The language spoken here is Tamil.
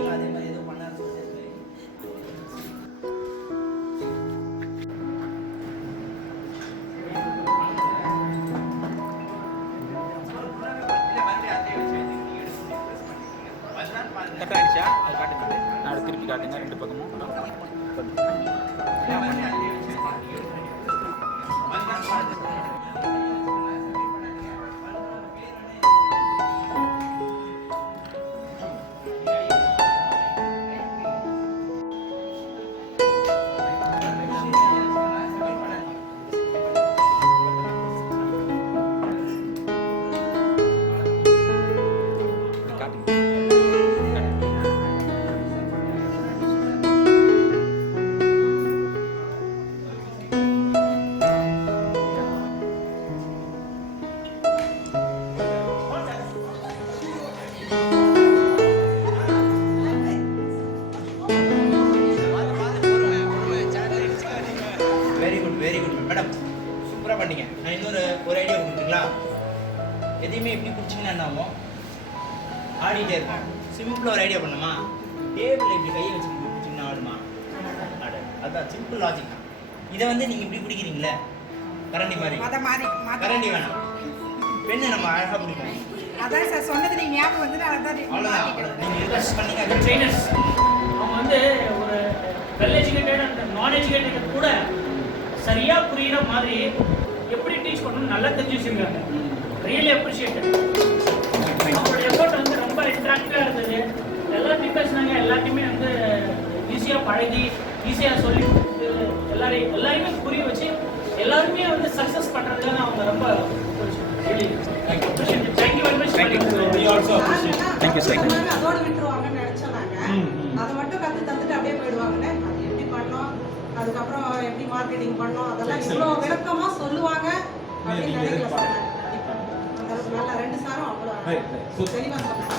நீங்களும் அதே மாதிரி ஏதோ பண்ணாரு சொல்லி கட் ஆயிடுச்சா? அது காட்டுங்க. நான் திருப்பி காட்டுங்க ரெண்டு பக்கமும். மேடம் சூப்பராக பண்ணீங்க. நான் இன்னொரு ஐடியா கொடுத்துருங்களா? எதையுமே எப்படி பிடிச்சிங்கன்னா என்னாமோ ஆடிட்டே இருக்கும். சிம்பிளாக ஒரு ஐடியா பண்ணுமா? டேபிள் இப்படி கையை வச்சு பிடிச்சிங்கன்னா ஆடுமா? ஆடு. அதுதான் சிம்பிள் லாஜிக். இதை வந்து நீங்கள் இப்படி பிடிக்கிறீங்களே கரண்டி மாதிரி, கரண்டி வேணாம், பெண்ணு நம்ம அழகாக பிடிப்போம். அதான் சார் சொன்னது நீங்கள் ஞாபகம் வந்து அவ்வளோதான். நீங்கள் இன்ட்ரெஸ்ட் பண்ணீங்க. ட்ரெயினர்ஸ் அவங்க வந்து ஒரு வெல் எஜுகேட்டட் அண்ட் நான் எஜுகேட்டட் கூட சரியாக புரியுற மாதிரி எப்படி டீச் பண்ணணும்னு நல்லா தெரிஞ்சு வச்சுருக்காங்க. Really appreciate. அவங்களோட எஃபர்ட் வந்து ரொம்ப இன்ட்ராக்டிவாக இருந்தது. எல்லாத்தையும் பேசினாங்க, எல்லாத்தையுமே வந்து ஈஸியாக பழகி ஈஸியாக சொல்லி எல்லாரையுமே புரிய வச்சு எல்லாருமே வந்து சக்ஸஸ் பண்ணுறதுக்காக அவங்க ரொம்ப thank you very much. Thank you sir. அதோட விட்டுருவாங்கன்னு நினைச்சோம் நாங்கள். அதை மட்டும் கற்று தந்துட்டு அப்படியே போயிடுவாங்கன்னு. அது எப்படி பண்ணோம், அதுக்கப்புறம் எப்படி மார்க்கெட்டிங் பண்ணோம், அதெல்லாம் இவ்வளோ விளக்கமாக சொல்லுவாங்க அப்படின்னு நினைக்கல சார். நல்லா 2 சாரும் அவ்வளோ தெளிவாக சொன்னாங்க.